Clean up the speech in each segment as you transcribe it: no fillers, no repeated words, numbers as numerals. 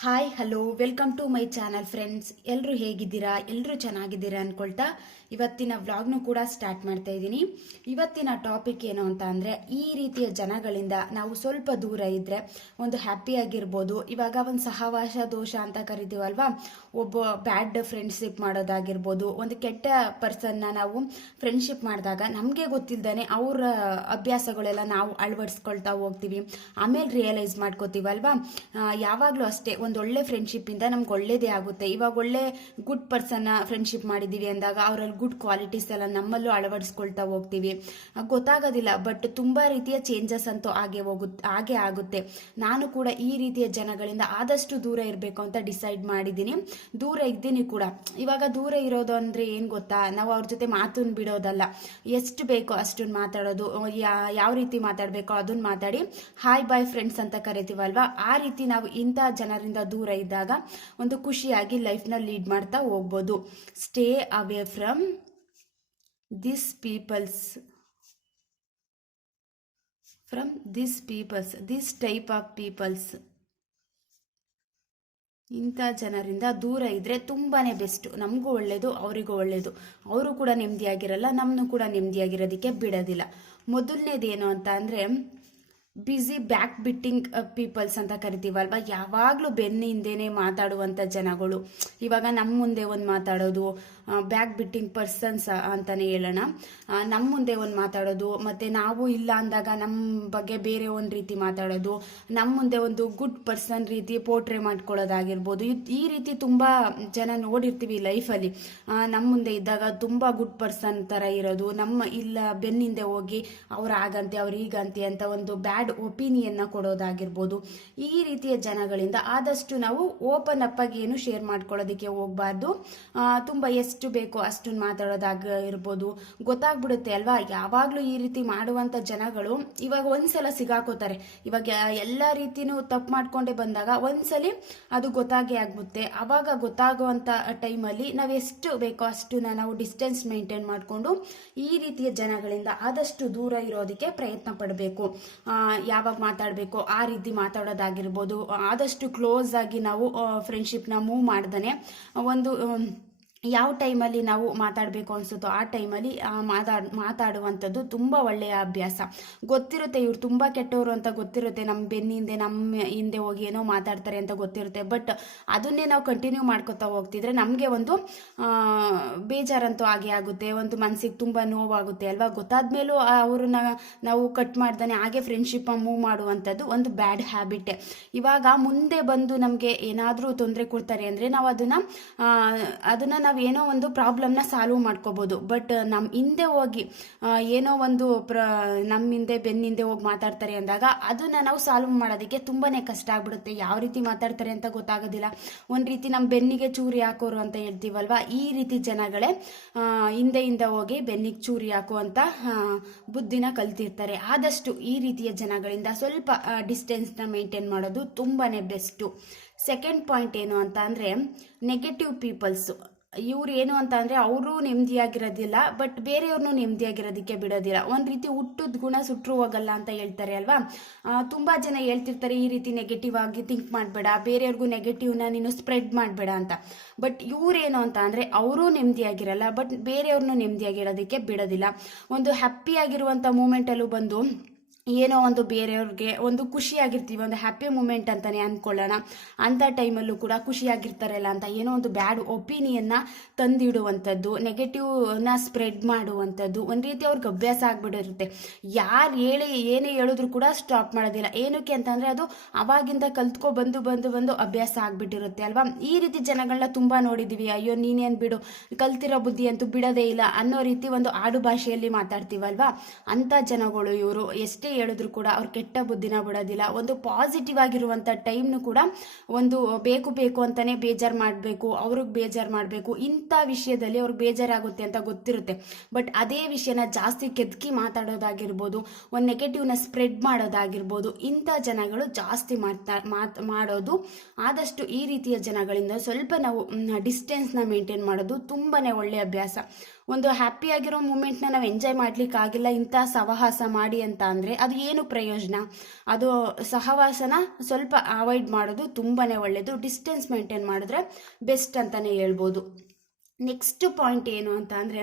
Hi hello welcome to my channel friends. ಎಲ್ಲರೂ ಹೇಗಿದ್ದೀರಾ? ಎಲ್ಲರೂ ಚೆನ್ನಾಗಿದ್ದೀರಾ ಅಂದ್ಕೊಳ್ತಾ ಇವತ್ತಿನ ವ್ಲಾಗ್ನು ಕೂಡ ಸ್ಟಾರ್ಟ್ ಮಾಡ್ತಾ ಇದ್ದೀನಿ. ಇವತ್ತಿನ ಟಾಪಿಕ್ ಏನು ಅಂತ ಅಂದರೆ, ಈ ರೀತಿಯ ಜನಗಳಿಂದ ನಾವು ಸ್ವಲ್ಪ ದೂರ ಇದ್ದರೆ ಒಂದು ಹ್ಯಾಪಿ ಆಗಿರ್ಬೋದು. ಇವಾಗ ಒಂದು ಸಹವಾಸ ದೋಷ ಅಂತ ಕರಿತೀವಲ್ವಾ, ಒಬ್ಬ ಬ್ಯಾಡ್ ಫ್ರೆಂಡ್ಶಿಪ್ ಮಾಡೋದಾಗಿರ್ಬೋದು. ಒಂದು ಕೆಟ್ಟ ಪರ್ಸನ್ನ ನಾವು ಫ್ರೆಂಡ್ಶಿಪ್ ಮಾಡಿದಾಗ ನಮಗೆ ಗೊತ್ತಿಲ್ಲದೇ ಅವರ ಅಭ್ಯಾಸಗಳೆಲ್ಲ ನಾವು ಅಳವಡಿಸ್ಕೊಳ್ತಾ ಹೋಗ್ತೀವಿ. ಆಮೇಲೆ ರಿಯಲೈಸ್ ಮಾಡ್ಕೋತೀವಲ್ವಾ. ಯಾವಾಗಲೂ ಅಷ್ಟೇ, ಒಂದು ಒಳ್ಳೆ ಫ್ರೆಂಡ್ಶಿಪ್ಪಿಂದ ನಮ್ಗೆ ಒಳ್ಳೇದೇ ಆಗುತ್ತೆ. ಇವಾಗ ಒಳ್ಳೆ ಗುಡ್ ಪರ್ಸನ್ನ ಫ್ರೆಂಡ್ಶಿಪ್ ಮಾಡಿದ್ದೀವಿ ಅಂದಾಗ ಅವರಲ್ಲಿ ಗುಡ್ ಕ್ವಾಲಿಟೀಸ್ ಎಲ್ಲ ನಮ್ಮಲ್ಲೂ ಅಳವಡಿಸ್ಕೊಳ್ತಾ ಹೋಗ್ತೀವಿ. ಗೊತ್ತಾಗೋದಿಲ್ಲ, ಬಟ್ ತುಂಬ ರೀತಿಯ ಚೇಂಜಸ್ ಅಂತೂ ಹಾಗೆ ಆಗುತ್ತೆ. ನಾನು ಕೂಡ ಈ ರೀತಿಯ ಜನಗಳಿಂದ ಆದಷ್ಟು ದೂರ ಇರಬೇಕು ಅಂತ ಡಿಸೈಡ್ ಮಾಡಿದ್ದೀನಿ. ದೂರ ಇದ್ದೀನಿ ಕೂಡ. ಇವಾಗ ದೂರ ಇರೋದು ಅಂದರೆ ಏನು ಗೊತ್ತಾ, ನಾವು ಅವ್ರ ಜೊತೆ ಮಾತನ್ನು ಬಿಡೋದಲ್ಲ, ಎಷ್ಟು ಬೇಕೋ ಅಷ್ಟನ್ನು ಮಾತಾಡೋದು. ಯಾವ ರೀತಿ ಮಾತಾಡಬೇಕೋ ಅದನ್ನು ಮಾತಾಡಿ ಹಾಯ್ ಬಾಯ್ ಫ್ರೆಂಡ್ಸ್ ಅಂತ ಕರಿತೀವಲ್ವಾ, ಆ ರೀತಿ ನಾವು ಇಂಥ ಜನರಿಂದ ದೂರ ಇದ್ದಾಗ ಒಂದು ಖುಷಿಯಾಗಿ ಲೈಫ್ನ ಲೀಡ್ ಮಾಡ್ತಾ ಹೋಗ್ಬೋದು. Stay away from this peoples, this type of peoples. ಇಂಥ ಜನರಿಂದ ದೂರ ಇದ್ದರೆ ತುಂಬಾ ಬೆಸ್ಟು. ನಮಗೂ ಒಳ್ಳೆಯದು, ಅವರಿಗೂ ಒಳ್ಳೆಯದು. ಅವರು ಕೂಡ ನೆಮ್ಮದಿಯಾಗಿರಲ್ಲ, ನಮ್ಮನ್ನು ಕೂಡ ನೆಮ್ಮದಿಯಾಗಿರೋದಕ್ಕೆ ಬಿಡೋದಿಲ್ಲ. ಮೊದಲನೇದೇನು ಅಂತ ಅಂದರೆ, ಬ್ಯುಸಿ ಬ್ಯಾಕ್ ಬಿಟ್ಟಿಂಗ್ ಪೀಪಲ್ಸ್ ಅಂತ ಕರಿತೀವಲ್ವ. ಯಾವಾಗಲೂ ಬೆನ್ನಿಂದೇನೆ ಮಾತಾಡುವಂಥ ಜನಗಳು. ಇವಾಗ ನಮ್ಮ ಮುಂದೆ ಒಂದು ಮಾತಾಡೋದು, ಬ್ಯಾಕ್ ಬಿಟ್ಟಿಂಗ್ ಪರ್ಸನ್ಸ್ ಅಂತಲೇ ಹೇಳೋಣ. ನಮ್ಮ ಮುಂದೆ ಒಂದು ಮಾತಾಡೋದು, ಮತ್ತು ನಾವು ಇಲ್ಲ ಅಂದಾಗ ನಮ್ಮ ಬಗ್ಗೆ ಬೇರೆ ಒಂದು ರೀತಿ ಮಾತಾಡೋದು, ನಮ್ಮ ಮುಂದೆ ಒಂದು ಗುಡ್ ಪರ್ಸನ್ ರೀತಿ ಪೋರ್ಟ್ರೇ ಮಾಡ್ಕೊಳ್ಳೋದಾಗಿರ್ಬೋದು. ಈ ರೀತಿ ತುಂಬ ಜನ ನೋಡಿರ್ತೀವಿ ಲೈಫಲ್ಲಿ. ನಮ್ಮ ಮುಂದೆ ಇದ್ದಾಗ ತುಂಬ ಗುಡ್ ಪರ್ಸನ್ ಥರ ಇರೋದು, ನಮ್ಮ ಇಲ್ಲ ಬೆನ್ನಿಂದೆ ಹೋಗಿ ಅವ್ರು ಆಗಂತೆ ಅವ್ರು ಹೀಗಂತೆ ಅಂತ ಒಂದು ಬ್ಯಾಡ್ ಒಪಿನಿಯನ್ನ ಕೊಡೋದಾಗಿರ್ಬೋದು. ಈ ರೀತಿಯ ಜನಗಳಿಂದ ಆದಷ್ಟು ನಾವು ಓಪನ್ ಅಪ್ ಆಗಿ ಏನು ಶೇರ್ ಮಾಡ್ಕೊಳ್ಳೋದಕ್ಕೆ ಹೋಗ್ಬಾರ್ದು. ತುಂಬ ಎಷ್ಟು ಬೇಕೋ ಅಷ್ಟನ್ನು ಮಾತಾಡೋದಾಗಿರ್ಬೋದು. ಗೊತ್ತಾಗ್ಬಿಡುತ್ತೆ ಅಲ್ವಾ, ಯಾವಾಗಲೂ ಈ ರೀತಿ ಮಾಡುವಂಥ ಜನಗಳು ಇವಾಗ ಒಂದ್ಸಲ ಸಿಗಾಕೋತಾರೆ. ಇವಾಗ ಎಲ್ಲ ರೀತಿನೂ ತಪ್ಪು ಮಾಡ್ಕೊಂಡೇ ಬಂದಾಗ ಒಂದ್ಸಲಿ ಅದು ಗೊತ್ತಾಗೇ ಆಗ್ಬಿಡುತ್ತೆ. ಆವಾಗ ಗೊತ್ತಾಗುವಂಥ ಟೈಮಲ್ಲಿ ನಾವು ಎಷ್ಟು ಬೇಕೋ ಅಷ್ಟನ್ನ ನಾವು ಡಿಸ್ಟೆನ್ಸ್ ಮೇಂಟೈನ್ ಮಾಡಿಕೊಂಡು ಈ ರೀತಿಯ ಜನಗಳಿಂದ ಆದಷ್ಟು ದೂರ ಇರೋದಕ್ಕೆ ಪ್ರಯತ್ನ ಪಡಬೇಕು. ಯಾವಾಗ ಮಾತಾಡಬೇಕು ಆ ರೀತಿ ಮಾತಾಡೋದಾಗಿರ್ಬೋದು. ಆದಷ್ಟು ಕ್ಲೋಸ್ ಆಗಿ ನಾವು ಫ್ರೆಂಡ್ಶಿಪ್ನ ಮೂವ್ ಮಾಡ್ದೇ ಒಂದು ಯಾವ ಟೈಮಲ್ಲಿ ನಾವು ಮಾತಾಡಬೇಕು ಅನಿಸುತ್ತೋ ಆ ಟೈಮಲ್ಲಿ ಮಾತಾಡುವಂಥದ್ದು ತುಂಬ ಒಳ್ಳೆಯ ಅಭ್ಯಾಸ. ಗೊತ್ತಿರುತ್ತೆ ಇವ್ರು ತುಂಬ ಕೆಟ್ಟವರು ಅಂತ ಗೊತ್ತಿರುತ್ತೆ, ನಮ್ಮ ಬೆನ್ನಿಂದೆ ನಮ್ಮ ಹಿಂದೆ ಹೋಗಿ ಏನೋ ಮಾತಾಡ್ತಾರೆ ಅಂತ ಗೊತ್ತಿರುತ್ತೆ. ಬಟ್ ಅದನ್ನೇ ನಾವು ಕಂಟಿನ್ಯೂ ಮಾಡ್ಕೊತಾ ಹೋಗ್ತಿದ್ರೆ ನಮಗೆ ಒಂದು ಬೇಜಾರಂತೂ ಹಾಗೆ ಆಗುತ್ತೆ, ಒಂದು ಮನಸ್ಸಿಗೆ ತುಂಬ ನೋವಾಗುತ್ತೆ ಅಲ್ವಾ. ಗೊತ್ತಾದ್ಮೇಲೂ ಅವ್ರನ್ನ ನಾವು ಕಟ್ ಮಾಡ್ದಾನೆ ಹಾಗೆ ಫ್ರೆಂಡ್ಶಿಪ್ ಮೂವ್ ಮಾಡುವಂಥದ್ದು ಒಂದು ಬ್ಯಾಡ್ ಹ್ಯಾಬಿಟ್ಟೆ. ಇವಾಗ ಮುಂದೆ ಬಂದು ನಮಗೆ ಏನಾದರೂ ತೊಂದರೆ ಕೊಡ್ತಾರೆ ಅಂದರೆ ನಾವು ಅದನ್ನು ನಾವು ಏನೋ ಒಂದು ಪ್ರಾಬ್ಲಮ್ನ ಸಾಲ್ವ್ ಮಾಡ್ಕೋಬೋದು. ಬಟ್ ನಮ್ಮ ಹಿಂದೆ ಹೋಗಿ ಏನೋ ಒಂದು ನಮ್ಮ ಹಿಂದೆ ಬೆನ್ನಿಂದೆ ಹೋಗಿ ಮಾತಾಡ್ತಾರೆ ಅಂದಾಗ ಅದನ್ನು ನಾವು ಸಾಲ್ವ್ ಮಾಡೋದಕ್ಕೆ ತುಂಬಾ ಕಷ್ಟ ಆಗ್ಬಿಡುತ್ತೆ. ಯಾವ ರೀತಿ ಮಾತಾಡ್ತಾರೆ ಅಂತ ಗೊತ್ತಾಗೋದಿಲ್ಲ. ಒಂದು ರೀತಿ ನಮ್ಮ ಬೆನ್ನಿಗೆ ಚೂರಿ ಹಾಕೋರು ಅಂತ ಹೇಳ್ತೀವಲ್ವ, ಈ ರೀತಿ ಜನಗಳೇ ಹಿಂದೆಯಿಂದ ಹೋಗಿ ಬೆನ್ನಿಗೆ ಚೂರಿ ಹಾಕುವಂಥ ಬುದ್ಧಿನ ಕಲ್ತಿರ್ತಾರೆ. ಆದಷ್ಟು ಈ ರೀತಿಯ ಜನಗಳಿಂದ ಸ್ವಲ್ಪ ಡಿಸ್ಟೆನ್ಸ್ನ ಮೇಂಟೈನ್ ಮಾಡೋದು ತುಂಬಾ ಬೆಸ್ಟು. ಸೆಕೆಂಡ್ ಪಾಯಿಂಟ್ ಏನು ಅಂತ ಅಂದರೆ, ನೆಗೆಟಿವ್ ಪೀಪಲ್ಸು. ಇವ್ರು ಏನು ಅಂತ ಅಂದರೆ, ಅವರು ನೆಮ್ಮದಿಯಾಗಿರೋದಿಲ್ಲ, ಬಟ್ ಬೇರೆಯವ್ರನ್ನೂ ನೆಮ್ಮದಿಯಾಗಿರೋದಕ್ಕೆ ಬಿಡೋದಿಲ್ಲ. ಒಂದು ರೀತಿ ಹುಟ್ಟದ ಗುಣ ಸುಟ್ಟರು ಹೋಗಲ್ಲ ಅಂತ ಹೇಳ್ತಾರೆ ಅಲ್ವಾ. ತುಂಬ ಜನ ಹೇಳ್ತಿರ್ತಾರೆ ಈ ರೀತಿ ನೆಗೆಟಿವ್ ಆಗಿ ಥಿಂಕ್ ಮಾಡಬೇಡ, ಬೇರೆಯವ್ರಿಗೂ ನೆಗೆಟಿವ್ನ ನೀನು ಸ್ಪ್ರೆಡ್ ಮಾಡಬೇಡ ಅಂತ. ಬಟ್ ಇವ್ರೇನು ಅಂತ ಅಂದರೆ, ಅವರೂ ನೆಮ್ಮದಿಯಾಗಿರಲ್ಲ, ಬಟ್ ಬೇರೆಯವ್ರನ್ನೂ ನೆಮ್ಮದಿಯಾಗಿರೋದಕ್ಕೆ ಬಿಡೋದಿಲ್ಲ. ಒಂದು ಹ್ಯಾಪಿಯಾಗಿರುವಂಥ ಮೂಮೆಂಟಲ್ಲೂ ಬಂದು ಏನೋ ಒಂದು ಬೇರೆಯವ್ರಿಗೆ ಒಂದು ಖುಷಿಯಾಗಿರ್ತೀವಿ, ಒಂದು ಹ್ಯಾಪಿ ಮೂಮೆಂಟ್ ಅಂತಲೇ ಅಂದ್ಕೊಳ್ಳೋಣ. ಅಂಥ ಟೈಮಲ್ಲೂ ಕೂಡ ಖುಷಿಯಾಗಿರ್ತಾರಲ್ಲ ಅಂತ ಏನೋ ಒಂದು ಬ್ಯಾಡ್ ಒಪಿನಿಯನ್ನ ತಂದಿಡುವಂಥದ್ದು, ನೆಗೆಟಿವ್ನ ಸ್ಪ್ರೆಡ್ ಮಾಡುವಂಥದ್ದು ಒಂದು ರೀತಿ ಅವ್ರಿಗೆ ಅಭ್ಯಾಸ ಆಗಿಬಿಟ್ಟಿರುತ್ತೆ. ಯಾರು ಏನೇ ಹೇಳಿದ್ರು ಕೂಡ ಸ್ಟಾಪ್ ಮಾಡೋದಿಲ್ಲ. ಏನಕ್ಕೆ ಅಂತಂದರೆ ಅದು ಅವಾಗಿಂದ ಕಲ್ತ್ಕೊ ಬಂದು ಅಭ್ಯಾಸ ಆಗಿಬಿಟ್ಟಿರುತ್ತೆ ಅಲ್ವಾ. ಈ ರೀತಿ ಜನಗಳನ್ನ ತುಂಬ ನೋಡಿದ್ದೀವಿ. ಅಯ್ಯೋ ನೀನೇನು ಬಿಡು, ಕಲ್ತಿರೋ ಬುದ್ಧಿ ಅಂತೂ ಬಿಡೋದೇ ಇಲ್ಲ ಅನ್ನೋ ರೀತಿ ಒಂದು ಆಡು ಭಾಷೆಯಲ್ಲಿ ಮಾತಾಡ್ತೀವಲ್ವಾ, ಅಂಥ ಜನಗಳು ಇವರು. ಎಷ್ಟೇ ಹೇಳಿದ್ರು ಕೂಡ ಅವ್ರು ಕೆಟ್ಟ ಬುದ್ಧಿನ ಬಿಡೋದಿಲ್ಲ. ಒಂದು ಪಾಸಿಟಿವ್ ಆಗಿರುವಂಥ ಟೈಮ್ನು ಕೂಡ ಒಂದು ಬೇಕು ಅಂತಾನೆ ಬೇಜಾರು ಮಾಡಬೇಕು, ಅವ್ರಿಗೆ ಬೇಜಾರು ಮಾಡಬೇಕು, ಇಂಥ ವಿಷಯದಲ್ಲಿ ಅವ್ರಿಗೆ ಬೇಜಾರಾಗುತ್ತೆ ಅಂತ ಗೊತ್ತಿರುತ್ತೆ. ಬಟ್ ಅದೇ ವಿಷಯನ ಜಾಸ್ತಿ ಕೆದಕಿ ಮಾತಾಡೋದಾಗಿರ್ಬೋದು, ಒಂದು ನೆಗೆಟಿವ್ನ ಸ್ಪ್ರೆಡ್ ಮಾಡೋದಾಗಿರ್ಬೋದು, ಇಂಥ ಜನಗಳು ಜಾಸ್ತಿ ಮಾಡೋದು. ಆದಷ್ಟು ಈ ರೀತಿಯ ಜನಗಳಿಂದ ಸ್ವಲ್ಪ ನಾವು ಡಿಸ್ಟೆನ್ಸ್ನ ಮೇಂಟೈನ್ ಮಾಡೋದು ತುಂಬಾ ಒಳ್ಳೆಯ ಅಭ್ಯಾಸ. ಒಂದು ಹ್ಯಾಪಿಯಾಗಿರೋ ಮೂಮೆಂಟ್ನ ನಾವು ಎಂಜಾಯ್ ಮಾಡ್ಲಿಕ್ಕಾಗಿಲ್ಲ ಇಂಥ ಸಹವಾಸ ಮಾಡಿ ಅಂತ ಅಂದರೆ ಅದು ಏನು ಪ್ರಯೋಜನ? ಅದು ಸಹವಾಸನ ಸ್ವಲ್ಪ ಅವಾಯ್ಡ್ ಮಾಡೋದು ತುಂಬಾ ಒಳ್ಳೆಯದು. ಡಿಸ್ಟೆನ್ಸ್ ಮೇಂಟೈನ್ ಮಾಡಿದ್ರೆ ಬೆಸ್ಟ್ ಅಂತಲೇ ಹೇಳ್ಬೋದು. ನೆಕ್ಸ್ಟ್ ಪಾಯಿಂಟ್ ಏನು ಅಂತ ಅಂದರೆ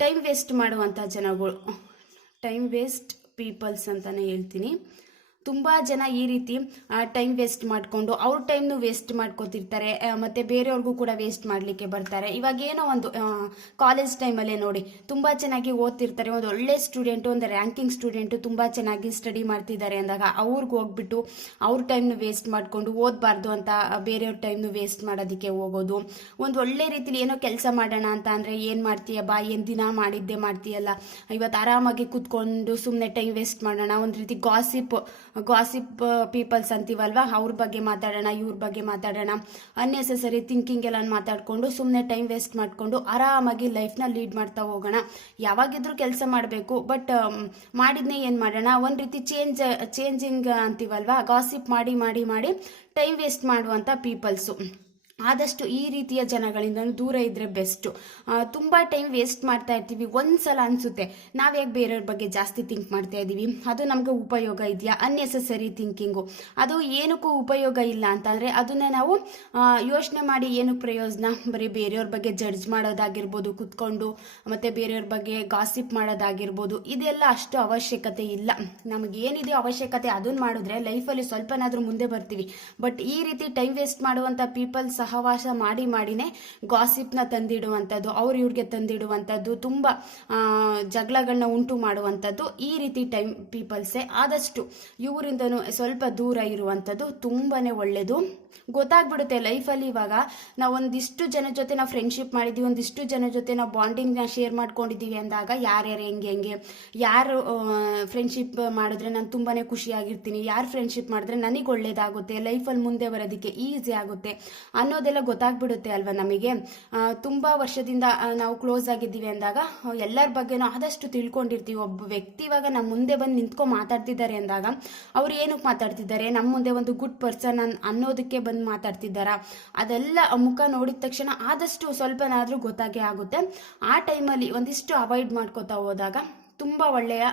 ಟೈಮ್ ವೇಸ್ಟ್ ಮಾಡುವಂಥ ಜನಗಳು, ಟೈಮ್ ವೇಸ್ಟ್ ಪೀಪಲ್ಸ್ ಅಂತಲೇ ಹೇಳ್ತೀನಿ. ತುಂಬ ಜನ ಈ ರೀತಿ ಟೈಮ್ ವೇಸ್ಟ್ ಮಾಡಿಕೊಂಡು ಅವ್ರ ಟೈಮ್ನು ವೇಸ್ಟ್ ಮಾಡ್ಕೊತಿರ್ತಾರೆ, ಮತ್ತು ಬೇರೆಯವ್ರಿಗೂ ಕೂಡ ವೇಸ್ಟ್ ಮಾಡಲಿಕ್ಕೆ ಬರ್ತಾರೆ. ಇವಾಗ ಏನೋ ಒಂದು ಕಾಲೇಜ್ ಟೈಮಲ್ಲೇ ನೋಡಿ, ತುಂಬ ಚೆನ್ನಾಗಿ ಓದ್ತಿರ್ತಾರೆ, ಒಂದು ಒಳ್ಳೆ ಸ್ಟೂಡೆಂಟು, ಒಂದು ರ್ಯಾಂಕಿಂಗ್ ಸ್ಟೂಡೆಂಟು ತುಂಬ ಚೆನ್ನಾಗಿ ಸ್ಟಡಿ ಮಾಡ್ತಿದ್ದಾರೆ ಅಂದಾಗ ಅವ್ರಿಗೆ ಹೋಗ್ಬಿಟ್ಟು ಅವ್ರ ಟೈಮ್ನು ವೇಸ್ಟ್ ಮಾಡಿಕೊಂಡು ಓದಬಾರ್ದು ಅಂತ ಬೇರೆಯವ್ರ ಟೈಮ್ನು ವೇಸ್ಟ್ ಮಾಡೋದಕ್ಕೆ ಹೋಗೋದು. ಒಂದು ಒಳ್ಳೆ ರೀತಿಲಿ ಏನೋ ಕೆಲಸ ಮಾಡೋಣ ಅಂತ ಅಂದರೆ ಏನು ಮಾಡ್ತೀಯ ಬಾ, ಏನು ದಿನ ಮಾಡಿದ್ದೆ ಮಾಡ್ತೀಯಲ್ಲ, ಇವತ್ತು ಆರಾಮಾಗಿ ಕೂತ್ಕೊಂಡು ಸುಮ್ಮನೆ ಟೈಮ್ ವೇಸ್ಟ್ ಮಾಡೋಣ, ಒಂದು ರೀತಿ ಗಾಸಿಪ್ ಪೀಪಲ್ಸ್ ಅಂತೀವಲ್ವಾ, ಅವ್ರ ಬಗ್ಗೆ ಮಾತಾಡೋಣ, ಇವ್ರ ಬಗ್ಗೆ ಮಾತಾಡೋಣ, ಅನ್ನೆಸೆಸರಿ ಥಿಂಕಿಂಗ್ ಎಲ್ಲ ಮಾತಾಡಿಕೊಂಡು ಸುಮ್ಮನೆ ಟೈಮ್ ವೇಸ್ಟ್ ಮಾಡಿಕೊಂಡು ಆರಾಮಾಗಿ ಲೈಫ್ನ ಲೀಡ್ ಮಾಡ್ತಾ ಹೋಗೋಣ. ಯಾವಾಗಿದ್ರೂ ಕೆಲಸ ಮಾಡಬೇಕು, ಬಟ್ ಮಾಡಿದ್ನೇ ಏನು ಮಾಡೋಣ, ಒಂದು ರೀತಿ ಚೇಂಜಿಂಗ್ ಅಂತೀವಲ್ವಾ, ಗಾಸಿಪ್ ಮಾಡಿ ಮಾಡಿ ಮಾಡಿ ಟೈಮ್ ವೇಸ್ಟ್ ಮಾಡುವಂಥ ಪೀಪಲ್ಸು. ಆದಷ್ಟು ಈ ರೀತಿಯ ಜನಗಳಿಂದ ದೂರ ಇದ್ದರೆ ಬೆಸ್ಟು. ತುಂಬ ಟೈಮ್ ವೇಸ್ಟ್ ಮಾಡ್ತಾ ಇರ್ತೀವಿ. ಒಂದು ಸಲ ಅನಿಸುತ್ತೆ ನಾವು ಯಾಕೆ ಬೇರೆಯವ್ರ ಬಗ್ಗೆ ಜಾಸ್ತಿ ಥಿಂಕ್ ಮಾಡ್ತಾ ಇದ್ದೀವಿ, ಅದು ನಮಗೆ ಉಪಯೋಗ ಇದೆಯಾ? ಅನ್ನೆಸೆಸರಿ ಥಿಂಕಿಂಗು, ಅದು ಏನಕ್ಕೂ ಉಪಯೋಗ ಇಲ್ಲ ಅಂತಂದರೆ ಅದನ್ನು ನಾವು ಯೋಚನೆ ಮಾಡಿ ಏನು ಪ್ರಯೋಜನ? ಬರೀ ಬೇರೆಯವ್ರ ಬಗ್ಗೆ ಜಡ್ಜ್ ಮಾಡೋದಾಗಿರ್ಬೋದು ಕೂತ್ಕೊಂಡು, ಮತ್ತು ಬೇರೆಯವ್ರ ಬಗ್ಗೆ ಗಾಸಿಪ್ ಮಾಡೋದಾಗಿರ್ಬೋದು, ಇದೆಲ್ಲ ಅಷ್ಟು ಅವಶ್ಯಕತೆ ಇಲ್ಲ. ನಮಗೇನಿದೆ ಅವಶ್ಯಕತೆ ಅದನ್ನು ಮಾಡಿದ್ರೆ ಲೈಫಲ್ಲಿ ಸ್ವಲ್ಪನಾದರೂ ಮುಂದೆ ಬರ್ತೀವಿ. ಬಟ್ ಈ ರೀತಿ ಟೈಮ್ ವೇಸ್ಟ್ ಮಾಡುವಂಥ ಪೀಪಲ್ ಸಹವಾಸ ಮಾಡಿ ಮಾಡಿನೇ ಗಾಸಿಪ್ನ ತಂದಿಡುವಂಥದ್ದು, ಅವ್ರು ಇವ್ರಿಗೆ ತಂದಿಡುವಂಥದ್ದು, ತುಂಬ ಜಗಳಗಳನ್ನ ಉಂಟು ಮಾಡುವಂಥದ್ದು ಈ ರೀತಿ ಟೈಮ್ ಪೀಪಲ್ಸೇ. ಆದಷ್ಟು ಇವರಿಂದನೂ ಸ್ವಲ್ಪ ದೂರ ಇರುವಂಥದ್ದು ತುಂಬಾ ಒಳ್ಳೆಯದು. ಗೊತ್ತಾಗ್ಬಿಡುತ್ತೆ ಲೈಫಲ್ಲಿ. ಇವಾಗ ನಾವು ಒಂದಿಷ್ಟು ಜನ ಜೊತೆ ನಾವು ಫ್ರೆಂಡ್ಶಿಪ್ ಮಾಡಿದ್ದೀವಿ, ಒಂದಿಷ್ಟು ಜನ ಜೊತೆ ನಾವು ಬಾಂಡಿಂಗ್ನ ಶೇರ್ ಮಾಡ್ಕೊಂಡಿದ್ದೀವಿ ಅಂದಾಗ ಯಾರ್ಯಾರು ಹೆಂಗೆ ಯಾರು ಫ್ರೆಂಡ್ಶಿಪ್ ಮಾಡಿದ್ರೆ ನಾನು ತುಂಬಾ ಖುಷಿಯಾಗಿರ್ತೀನಿ, ಯಾರು ಫ್ರೆಂಡ್ಶಿಪ್ ಮಾಡಿದ್ರೆ ನನಗೆ ಒಳ್ಳೇದಾಗುತ್ತೆ, ಲೈಫಲ್ಲಿ ಮುಂದೆ ಬರೋದಕ್ಕೆ ಈಸಿ ಆಗುತ್ತೆ ಅನ್ನೋದೆಲ್ಲ ಗೊತ್ತಾಗ್ಬಿಡುತ್ತೆ ಅಲ್ವಾ ನಮಗೆ. ತುಂಬ ವರ್ಷದಿಂದ ನಾವು ಕ್ಲೋಸ್ ಆಗಿದ್ದೀವಿ ಅಂದಾಗ ಎಲ್ಲರ ಬಗ್ಗೆನೂ ಆದಷ್ಟು ತಿಳ್ಕೊಂಡಿರ್ತೀವಿ. ಒಬ್ಬ ವ್ಯಕ್ತಿ ಇವಾಗ ನಮ್ಮ ಮುಂದೆ ಬಂದು ನಿಂತ್ಕೊಂಡು ಮಾತಾಡ್ತಿದ್ದಾರೆ ಅಂದಾಗ ಅವ್ರು ಏನಕ್ಕೆ ಮಾತಾಡ್ತಿದ್ದಾರೆ, ನಮ್ಮ ಮುಂದೆ ಒಂದು ಗುಡ್ ಪರ್ಸನ್ ಅನ್ನೋದಕ್ಕೆ ಬಂದು ಮಾತಾಡ್ತಿದ್ದಾರಾ, ಅದೆಲ್ಲ ಮುಖ ನೋಡಿದ ತಕ್ಷಣ ಆದಷ್ಟು ಸ್ವಲ್ಪನಾದರೂ ಗೊತ್ತಾಗೇ ಆಗುತ್ತೆ. ಆ ಟೈಮಲ್ಲಿ ಒಂದಿಷ್ಟು ಅವಾಯ್ಡ್ ಮಾಡ್ಕೋತಾ ಹೋದಾಗ ತುಂಬ ಒಳ್ಳೆಯ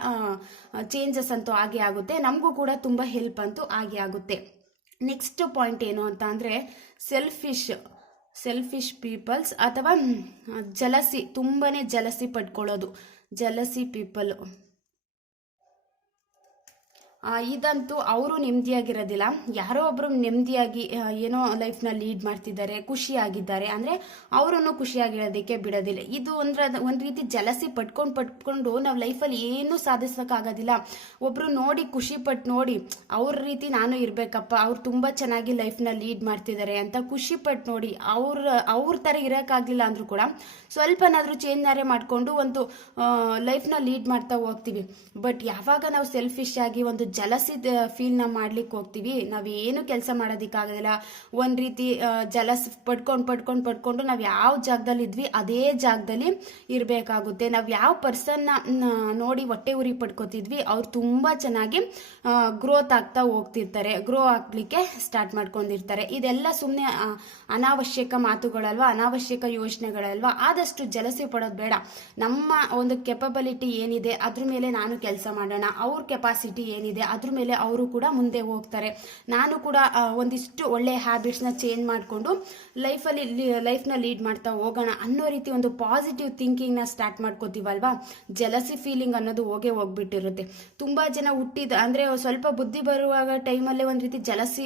ಚೇಂಜಸ್ ಅಂತೂ ಆಗೇ ಆಗುತ್ತೆ, ನಮಗೂ ಕೂಡ ತುಂಬ ಹೆಲ್ಪ್ ಅಂತೂ ಆಗೇ ಆಗುತ್ತೆ. ನೆಕ್ಸ್ಟ್ ಪಾಯಿಂಟ್ ಏನು ಅಂತ ಅಂದರೆ ಸೆಲ್ಫಿಶ್ ಪೀಪಲ್ಸ್ ಅಥವಾ ಜಲಸಿ, ತುಂಬಾ ಜಲಸಿ ಪಡ್ಕೊಳ್ಳೋದು, ಜಲಸಿ ಪೀಪಲ್. ಇದಂತೂ ಅವರು ನೆಮ್ಮದಿಯಾಗಿರೋದಿಲ್ಲ. ಯಾರೋ ಒಬ್ಬರು ನೆಮ್ಮದಿಯಾಗಿ ಏನೋ ಲೈಫ್ನ ಲೀಡ್ ಮಾಡ್ತಿದ್ದಾರೆ, ಖುಷಿಯಾಗಿದ್ದಾರೆ ಅಂದರೆ ಅವರನ್ನು ಖುಷಿಯಾಗಿರೋದಕ್ಕೆ ಬಿಡೋದಿಲ್ಲ. ಇದು ಒಂದು ರೀತಿ ಜಲಸಿ ಪಟ್ಕೊಂಡು ನಾವು ಲೈಫಲ್ಲಿ ಏನೂ ಸಾಧಿಸೋಕ್ಕಾಗೋದಿಲ್ಲ. ಒಬ್ಬರು ನೋಡಿ ಖುಷಿಪಟ್ಟು ನೋಡಿ ಅವ್ರ ರೀತಿ ನಾನು ಇರಬೇಕಪ್ಪ, ಅವ್ರು ತುಂಬ ಚೆನ್ನಾಗಿ ಲೈಫ್ನ ಲೀಡ್ ಮಾಡ್ತಿದ್ದಾರೆ ಅಂತ ಖುಷಿಪಟ್ಟು ನೋಡಿ ಅವ್ರ ಥರ ಇರೋಕ್ಕಾಗಲಿಲ್ಲ ಅಂದರೂ ಕೂಡ ಸ್ವಲ್ಪನಾದರೂ ಚೇಂಜ್ನಾರೇ ಮಾಡಿಕೊಂಡು ಒಂದು ಲೈಫ್ನ ಲೀಡ್ ಮಾಡ್ತಾ ಹೋಗ್ತೀವಿ. ಬಟ್ ಯಾವಾಗ ನಾವು ಸೆಲ್ಫಿಶ್ ಆಗಿ ಒಂದು ಜಲಸಿ ಫೀಲ್ನ ಮಾಡ್ಲಿಕ್ಕೆ ಹೋಗ್ತೀವಿ, ನಾವೇನು ಕೆಲಸ ಮಾಡೋದಕ್ಕಾಗೋದಿಲ್ಲ. ಒಂದು ರೀತಿ ಜಲಸ್ ಪಡ್ಕೊಂಡು ನಾವು ಯಾವ ಜಾಗದಲ್ಲಿ ಇದ್ವಿ ಅದೇ ಜಾಗದಲ್ಲಿ ಇರಬೇಕಾಗುತ್ತೆ. ನಾವು ಯಾವ ಪರ್ಸನ್ನ ನೋಡಿ ಹೊಟ್ಟೆ ಉರಿ ಪಡ್ಕೋತಿದ್ವಿ ಅವ್ರು ತುಂಬ ಚೆನ್ನಾಗಿ ಗ್ರೋತ್ ಆಗ್ತಾ ಹೋಗ್ತಿರ್ತಾರೆ, ಗ್ರೋ ಆಗಲಿಕ್ಕೆ ಸ್ಟಾರ್ಟ್ ಮಾಡ್ಕೊಂಡಿರ್ತಾರೆ. ಇದೆಲ್ಲ ಸುಮ್ಮನೆ ಅನಾವಶ್ಯಕ ಮಾತುಗಳಲ್ವಾ, ಅನಾವಶ್ಯಕ ಯೋಚನೆಗಳಲ್ವಾ. ಆದಷ್ಟು ಜಲಸಿ ಪಡೋದು ಬೇಡ. ನಮ್ಮ ಒಂದು ಕೆಪಬಿಲಿಟಿ ಏನಿದೆ ಅದ್ರ ಮೇಲೆ ನಾನು ಕೆಲಸ ಮಾಡೋಣ, ಅವ್ರ ಕೆಪಾಸಿಟಿ ಏನಿದೆ ಅದ್ರ ಮೇಲೆ ಅವರು ಕೂಡ ಮುಂದೆ ಹೋಗ್ತಾರೆ. ನಾನು ಕೂಡ ಒಂದಿಷ್ಟು ಒಳ್ಳೆ ಹ್ಯಾಬಿಟ್ಸ್ನ ಚೇಂಜ್ ಮಾಡಿಕೊಂಡು ಲೈಫ್ನ ಲೀಡ್ ಮಾಡ್ತಾ ಹೋಗೋಣ ಅನ್ನೋ ರೀತಿ ಒಂದು ಪಾಸಿಟಿವ್ ಥಿಂಕಿಂಗ್ನ ಸ್ಟಾರ್ಟ್ ಮಾಡ್ಕೋತೀವಲ್ವಾ, ಜಲಸಿ ಫೀಲಿಂಗ್ ಅನ್ನೋದು ಹೋಗ್ಬಿಟ್ಟಿರುತ್ತೆ. ತುಂಬ ಜನ ಅಂದರೆ ಸ್ವಲ್ಪ ಬುದ್ಧಿ ಬರುವಾಗ ಟೈಮಲ್ಲೇ ಒಂದು ರೀತಿ ಜಲಸಿ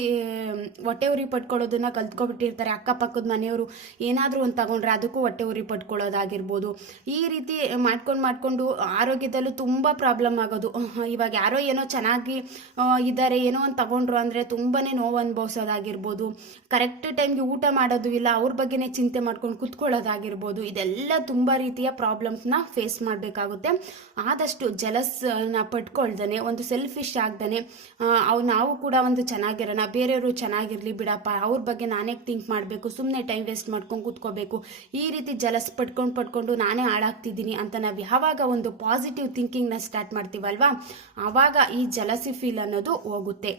ಹೊಟ್ಟೆ ಉರಿ ಪಡ್ಕೊಳ್ಳೋದನ್ನ ಕಲ್ತ್ಕೊಬಿಟ್ಟಿರ್ತಾರೆ. ಅಕ್ಕಪಕ್ಕದ ಮನೆಯವರು ಏನಾದರೂ ಒಂದು ತಗೊಂಡ್ರೆ ಅದಕ್ಕೂ ಹೊಟ್ಟೆ ಉರಿ ಪಡ್ಕೊಳ್ಳೋದಾಗಿರ್ಬೋದು. ಈ ರೀತಿ ಮಾಡ್ಕೊಂಡು ಆರೋಗ್ಯದಲ್ಲೂ ತುಂಬ ಪ್ರಾಬ್ಲಮ್ ಆಗೋದು. ಇವಾಗ ಯಾರೋ ಏನೋ ಚೆನ್ನಾಗಿ ಇದ್ದಾರೆ, ಏನೋ ಒಂದು ತಗೊಂಡ್ರು ಅಂದರೆ ತುಂಬಾ ನೋವು ಅನುಭವಿಸೋದಾಗಿರ್ಬೋದು, ಕರೆಕ್ಟ್ ಟೈಮ್ಗೆ ಊಟ ಮಾಡೋದು ಇಲ್ಲ, ಅವ್ರ ಬಗ್ಗೆನೇ ಚಿಂತೆ ಮಾಡ್ಕೊಂಡು ಕುತ್ಕೊಳ್ಳೋದಾಗಿರ್ಬೋದು. ಇದೆಲ್ಲ ತುಂಬ ರೀತಿಯ ಪ್ರಾಬ್ಲಮ್ಸ್ನ ಫೇಸ್ ಮಾಡಬೇಕಾಗುತ್ತೆ. ಆದಷ್ಟು ಜಲಸ್ನ ಪಟ್ಕೊಳ್ದಾನೆ, ಒಂದು ಸೆಲ್ಫಿಶ್ ಆಗ್ದಾನೆ ನಾವು ಕೂಡ ಒಂದು ಚೆನ್ನಾಗಿರೋಣ, ಬೇರೆಯವರು ಚೆನ್ನಾಗಿರಲಿ ಬಿಡಪ್ಪ, ಅವ್ರ ಬಗ್ಗೆ ನಾನೇ ಥಿಂಕ್ ಮಾಡಬೇಕು, ಸುಮ್ಮನೆ ಟೈಮ್ ವೇಸ್ಟ್ ಮಾಡ್ಕೊಂಡು ಕೂತ್ಕೋಬೇಕು, ಈ ರೀತಿ ಜಲಸ್ ಪಡ್ಕೊಂಡು ನಾನೇ ಹಾಳಾಗ್ತಿದ್ದೀನಿ ಅಂತ ನಾವು ಯಾವಾಗ ಒಂದು ಪಾಸಿಟಿವ್ ಥಿಂಕಿಂಗ್ನ ಸ್ಟಾರ್ಟ್ ಮಾಡ್ತೀವಲ್ವಾ, ಆವಾಗ ಈ ಜಲಸಿ ಫೀಲ್ ಅನ್ನೋದು ಹೋಗುತ್ತೆ.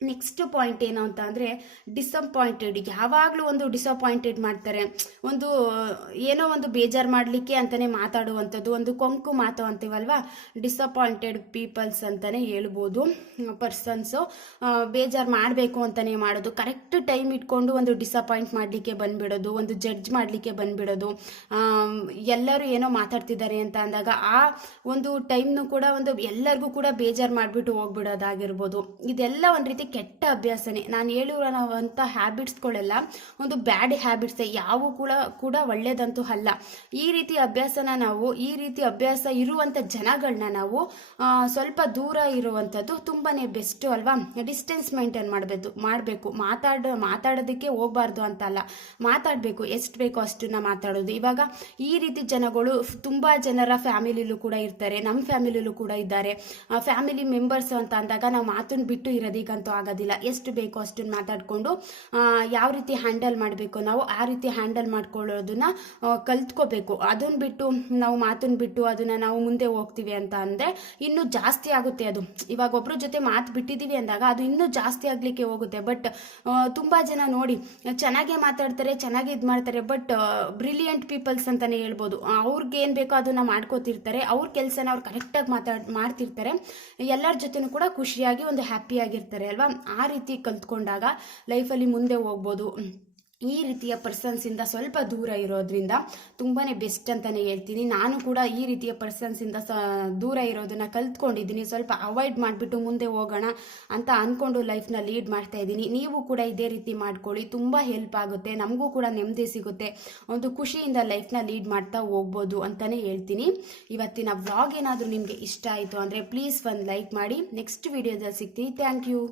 ನೆಕ್ಸ್ಟ್ ಪಾಯಿಂಟ್ ಏನು ಅಂತ ಅಂದರೆ ಡಿಸಪಾಯಿಂಟೆಡ್. ಯಾವಾಗಲೂ ಒಂದು ಡಿಸಪಾಯಿಂಟೆಡ್ ಮಾಡ್ತಾರೆ, ಒಂದು ಏನೋ ಒಂದು ಬೇಜಾರು ಮಾಡಲಿಕ್ಕೆ ಅಂತಲೇ ಮಾತಾಡುವಂಥದ್ದು, ಒಂದು ಕೊಂಕು ಮಾತು ಅಂತೀವಲ್ವಾ, ಡಿಸಪಾಯಿಂಟೆಡ್ ಪೀಪಲ್ಸ್ ಅಂತಲೇ ಹೇಳ್ಬೋದು. ಪರ್ಸನ್ಸು ಬೇಜಾರು ಮಾಡಬೇಕು ಅಂತಲೇ ಮಾಡೋದು, ಕರೆಕ್ಟ್ ಟೈಮ್ ಇಟ್ಕೊಂಡು ಒಂದು ಡಿಸಪಾಯಿಂಟ್ ಮಾಡಲಿಕ್ಕೆ ಬಂದುಬಿಡೋದು, ಒಂದು ಜಡ್ಜ್ ಮಾಡಲಿಕ್ಕೆ ಬಂದುಬಿಡೋದು. ಎಲ್ಲರೂ ಏನೋ ಮಾತಾಡ್ತಿದ್ದಾರೆ ಅಂತ ಅಂದಾಗ ಆ ಒಂದು ಟೈಮ್ನು ಕೂಡ ಒಂದು ಎಲ್ಲರಿಗೂ ಕೂಡ ಬೇಜಾರು ಮಾಡಿಬಿಟ್ಟು ಹೋಗ್ಬಿಡೋದಾಗಿರ್ಬೋದು. ಇದೆಲ್ಲ ಒಂದು ರೀತಿ ಕೆಟ್ಟ ಅಭ್ಯಾಸನೇ. ನಾನು ಹೇಳಿರುವಂಥ ಹ್ಯಾಬಿಟ್ಸ್ಗಳೆಲ್ಲ ಒಂದು ಬ್ಯಾಡ್ ಹ್ಯಾಬಿಟ್ಸ್, ಯಾವು ಕೂಡ ಒಳ್ಳೇದಂತೂ ಅಲ್ಲ. ಈ ರೀತಿ ಅಭ್ಯಾಸನ ನಾವು, ಈ ರೀತಿ ಅಭ್ಯಾಸ ಇರುವಂಥ ಜನಗಳನ್ನ ನಾವು ಸ್ವಲ್ಪ ದೂರ ಇರುವಂಥದ್ದು ತುಂಬಾ ಬೆಸ್ಟು ಅಲ್ವಾ. ಡಿಸ್ಟೆನ್ಸ್ ಮೇಂಟೈನ್ ಮಾಡಬೇಕು. ಮಾತಾಡೋದಕ್ಕೆ ಹೋಗಬಾರ್ದು ಅಂತ ಅಲ್ಲ, ಮಾತಾಡಬೇಕು, ಎಷ್ಟು ಬೇಕೋ ಅಷ್ಟನ್ನ ಮಾತಾಡೋದು. ಇವಾಗ ಈ ರೀತಿ ಜನಗಳು ತುಂಬ ಜನರ ಫ್ಯಾಮಿಲಿಲೂ ಕೂಡ ಇರ್ತಾರೆ, ನಮ್ಮ ಫ್ಯಾಮಿಲಿಲೂ ಕೂಡ ಇದ್ದಾರೆ. ಫ್ಯಾಮಿಲಿ ಮೆಂಬರ್ಸ್ ಅಂತ ಅಂದಾಗ ನಾವು ಮಾತನ್ನು ಬಿಟ್ಟು ಇರೋದಕ್ಕಂತೂ ಆಗೋದಿಲ್ಲ. ಎಷ್ಟು ಬೇಕೋ ಅಷ್ಟನ್ನು ಮಾತಾಡಿಕೊಂಡು ಯಾವ ರೀತಿ ಹ್ಯಾಂಡಲ್ ಮಾಡಬೇಕು ನಾವು ಆ ರೀತಿ ಹ್ಯಾಂಡಲ್ ಮಾಡ್ಕೊಳ್ಳೋದನ್ನ ಕಲ್ತ್ಕೋಬೇಕು. ಅದನ್ನು ಬಿಟ್ಟು ನಾವು ಮಾತನ್ನು ಬಿಟ್ಟು ಅದನ್ನು ನಾವು ಮುಂದೆ ಹೋಗ್ತೀವಿ ಅಂತ ಅಂದರೆ ಇನ್ನೂ ಜಾಸ್ತಿ ಆಗುತ್ತೆ ಅದು. ಇವಾಗ ಒಬ್ಬರ ಜೊತೆ ಮಾತು ಬಿಟ್ಟಿದ್ದೀವಿ ಅಂದಾಗ ಅದು ಇನ್ನೂ ಜಾಸ್ತಿ ಆಗಲಿಕ್ಕೆ ಹೋಗುತ್ತೆ. ಬಟ್ ತುಂಬ ಜನ ನೋಡಿ ಚೆನ್ನಾಗೇ ಮಾತಾಡ್ತಾರೆ, ಚೆನ್ನಾಗಿ ಇದು ಮಾಡ್ತಾರೆ, ಬಟ್ ಬ್ರಿಲಿಯಂಟ್ ಪೀಪಲ್ಸ್ ಅಂತಲೇ ಹೇಳ್ಬೋದು. ಅವ್ರಿಗೆ ಏನು ಬೇಕೋ ಅದನ್ನು ಮಾಡ್ಕೋತಿರ್ತಾರೆ, ಅವ್ರ ಕೆಲಸನ ಅವ್ರು ಕರೆಕ್ಟಾಗಿ ಮಾಡ್ತಿರ್ತಾರೆ, ಎಲ್ಲರ ಜೊತೆನೂ ಕೂಡ ಖುಷಿಯಾಗಿ ಒಂದು ಹ್ಯಾಪಿಯಾಗಿರ್ತಾರೆ ಅಲ್ವಾ. ಆ ರೀತಿ ಕಲ್ತ್ಕೊಂಡಾಗ ಲೈಫಲ್ಲಿ ಮುಂದೆ ಹೋಗ್ಬೋದು. ಈ ರೀತಿಯ ಪರ್ಸನ್ಸಿಂದ ಸ್ವಲ್ಪ ದೂರ ಇರೋದ್ರಿಂದ ತುಂಬಾ ಬೆಸ್ಟ್ ಅಂತಲೇ ಹೇಳ್ತೀನಿ. ನಾನು ಕೂಡ ಈ ರೀತಿಯ ಪರ್ಸನ್ಸಿಂದ ದೂರ ಇರೋದನ್ನು ಕಲ್ತ್ಕೊಂಡಿದ್ದೀನಿ. ಸ್ವಲ್ಪ ಅವಾಯ್ಡ್ ಮಾಡಿಬಿಟ್ಟು ಮುಂದೆ ಹೋಗೋಣ ಅಂತ ಅಂದ್ಕೊಂಡು ಲೈಫ್ನ ಲೀಡ್ ಮಾಡ್ತಾ ಇದ್ದೀನಿ. ನೀವು ಕೂಡ ಇದೇ ರೀತಿ ಮಾಡ್ಕೊಳ್ಳಿ, ತುಂಬ ಹೆಲ್ಪ್ ಆಗುತ್ತೆ, ನಮಗೂ ಕೂಡ ನೆಮ್ಮದಿ ಸಿಗುತ್ತೆ, ಒಂದು ಖುಷಿಯಿಂದ ಲೈಫ್ನ ಲೀಡ್ ಮಾಡ್ತಾ ಹೋಗ್ಬೋದು ಅಂತಲೇ ಹೇಳ್ತೀನಿ. ಇವತ್ತಿನ ವ್ಲಾಗ್ ಏನಾದರೂ ನಿಮಗೆ ಇಷ್ಟ ಆಯಿತು ಅಂದರೆ ಪ್ಲೀಸ್ ಒಂದು ಲೈಕ್ ಮಾಡಿ. ನೆಕ್ಸ್ಟ್ ವಿಡಿಯೋದಲ್ಲಿ ಸಿಗ್ತೀನಿ. Thank you.